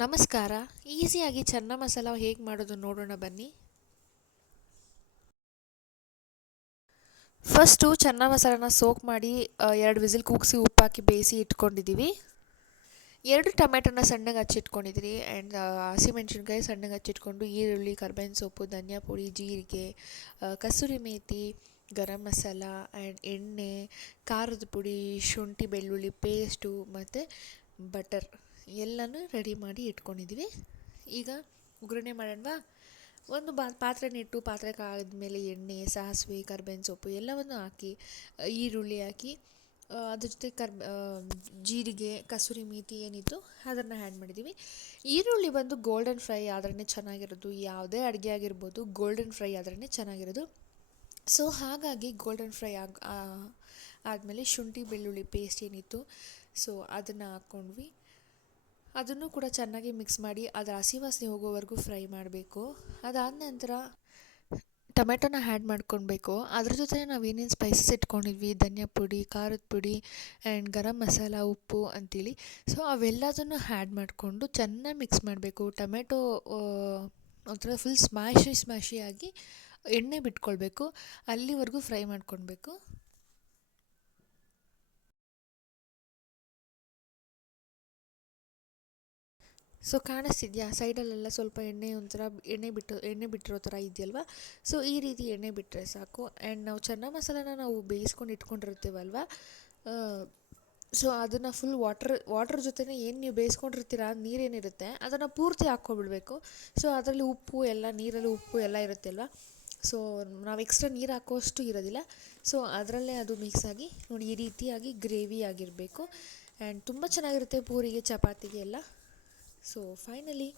ನಮಸ್ಕಾರ. ಈಸಿಯಾಗಿ ಚನ್ನ ಮಸಾಲ ಹೇಗೆ ಮಾಡೋದು ನೋಡೋಣ ಬನ್ನಿ. ಫಸ್ಟು ಚನ್ನ ಮಸಾಲನ ಸೋಕ್ ಮಾಡಿ ಎರಡು ವಿಸಿಲ್ ಕೂಗಿಸಿ ಉಪ್ಪಾಕಿ ಬೇಯಿಸಿ ಇಟ್ಕೊಂಡಿದ್ದೀವಿ ಎರಡು ಟೊಮೆಟೊನ ಸಣ್ಣಗೆ ಹಚ್ಚಿಟ್ಕೊಂಡಿದ್ದೀರಿ ಆ್ಯಂಡ್ ಹಸಿಮೆಣ್ಸಿನ್ಕಾಯಿ ಸಣ್ಣಗೆ ಹಚ್ಚಿಟ್ಕೊಂಡು ಈರುಳ್ಳಿ, ಕರ್ಬೇವಿನ ಸೊಪ್ಪು, ಧನಿಯಾ ಪುಡಿ, ಜೀರಿಗೆ ಕಸೂರಿ ಮೇಥಿ ಗರಂ ಮಸಾಲ ಆ್ಯಂಡ್ ಎಣ್ಣೆ, ಖಾರದ ಪುಡಿ, ಶುಂಠಿ, ಬೆಳ್ಳುಳ್ಳಿ, ಪೇಸ್ಟು ಮತ್ತು ಬಟರ್. ಎಲ್ಲನೂ ರೆಡಿ ಮಾಡಿ ಇಟ್ಕೊಂಡಿದ್ದೀವಿ ಈಗ ಒಗ್ಗರಣೆ ಮಾಡೋಣವಾ? ಒಂದು ಬಾ ಪಾತ್ರೆನಿಟ್ಟು ಪಾತ್ರೆ ಪಾತ್ರೆ ಕಾದ್ಮೇಲೆ ಎಣ್ಣೆ, ಸಾಸಿವೆ, ಕರ್ಬೇವಿನ ಸೊಪ್ಪು ಎಲ್ಲವನ್ನು ಹಾಕಿ ಈರುಳ್ಳಿ ಹಾಕಿ ಅದ್ರ ಜೊತೆ ಕರ್ ಜೀರಿಗೆ, ಕಸೂರಿ ಮೀತಿ ಏನಿತ್ತು ಅದನ್ನು ಆ್ಯಡ್ ಮಾಡಿದ್ದೀವಿ ಈರುಳ್ಳಿ ಬಂದು ಗೋಲ್ಡನ್ ಫ್ರೈ ಆದ್ರೇ ಚೆನ್ನಾಗಿರೋದು. ಯಾವುದೇ ಅಡುಗೆ ಆಗಿರ್ಬೋದು ಗೋಲ್ಡನ್ ಫ್ರೈ ಆದ್ರೇ ಚೆನ್ನಾಗಿರೋದು. ಸೊ ಹಾಗಾಗಿ ಗೋಲ್ಡನ್ ಫ್ರೈ ಆಗ ಆದಮೇಲೆ ಶುಂಠಿ ಬೆಳ್ಳುಳ್ಳಿ ಪೇಸ್ಟ್ ಏನಿತ್ತು ಸೊ ಅದನ್ನು ಹಾಕ್ಕೊಂಡ್ವಿ. ಅದನ್ನು ಕೂಡ ಚೆನ್ನಾಗಿ ಮಿಕ್ಸ್ ಮಾಡಿ ಅದರ ಹಸಿ ವಾಸನೆ ಹೋಗೋವರೆಗೂ ಫ್ರೈ ಮಾಡಬೇಕು. ಅದಾದ ನಂತರ ಟೊಮೆಟೊನ ಆ್ಯಡ್ ಮಾಡ್ಕೊಳ್ಬೇಕು. ಅದ್ರ ಜೊತೆ ನಾವು ಏನೇನು ಸ್ಪೈಸಸ್ ಇಟ್ಕೊಂಡಿದ್ವಿ? ಧನಿಯಾ ಪುಡಿ, ಖಾರದ ಪುಡಿ ಆ್ಯಂಡ್ ಗರಂ ಮಸಾಲ, ಉಪ್ಪು ಅಂತೇಳಿ. ಸೊ ಅವೆಲ್ಲದನ್ನು ಆ್ಯಡ್ ಮಾಡಿಕೊಂಡು ಚೆನ್ನಾಗಿ ಮಿಕ್ಸ್ ಮಾಡಬೇಕು. ಟೊಮೆಟೊ ಒಂಥರ ಫುಲ್ ಸ್ಮ್ಯಾಶಿ ಸ್ಮ್ಯಾಶಿಯಾಗಿ ಎಣ್ಣೆ ಬಿಟ್ಕೊಳ್ಬೇಕು. ಅಲ್ಲಿವರೆಗೂ ಫ್ರೈ ಮಾಡ್ಕೊಳ್ಬೇಕು. ಸೊ ಕಾಣಿಸ್ತಿದ್ಯಾ? ಸೈಡಲ್ಲೆಲ್ಲ ಸ್ವಲ್ಪ ಎಣ್ಣೆ ಒಂಥರ ಎಣ್ಣೆ ಬಿಟ್ಟು, ಎಣ್ಣೆ ಬಿಟ್ಟಿರೋ ಥರ ಇದೆಯಲ್ವ? ಸೊ ಈ ರೀತಿ ಎಣ್ಣೆ ಬಿಟ್ಟರೆ ಸಾಕು. ಆ್ಯಂಡ್ ನಾವು ಚೆನ್ನ ಮಸಾಲನ ನಾವು ಬೇಯಿಸ್ಕೊಂಡು ಇಟ್ಕೊಂಡಿರ್ತೀವಲ್ವ? ಸೊ ಅದನ್ನು ಫುಲ್ ವಾಟ್ರ್ ವಾಟ್ರ್ ಜೊತೆನೇ ಏನು ನೀವು ಬೇಯಿಸ್ಕೊಂಡಿರ್ತೀರ? ನೀರೇನಿರುತ್ತೆ. ಅದನ್ನು ಪೂರ್ತಿ ಹಾಕ್ಕೊಬಿಡ್ಬೇಕು. ಸೊ ಅದರಲ್ಲಿ ಉಪ್ಪು, ಎಲ್ಲ ನೀರಲ್ಲಿ ಉಪ್ಪು ಎಲ್ಲ ಇರುತ್ತೆ ಅಲ್ವಾ ಸೊ ನಾವು ಎಕ್ಸ್ಟ್ರಾ ನೀರು ಹಾಕೋಷ್ಟು ಇರೋದಿಲ್ಲ. ಸೊ ಅದರಲ್ಲೇ ಅದು ಮಿಕ್ಸ್ ಆಗಿ, ನೋಡಿ ಈ ರೀತಿಯಾಗಿ ಗ್ರೇವಿ ಆಗಿರಬೇಕು. ಆ್ಯಂಡ್ ತುಂಬ ಚೆನ್ನಾಗಿರುತ್ತೆ ಪೂರಿಗೆ, ಚಪಾತಿಗೆ ಎಲ್ಲ. So finally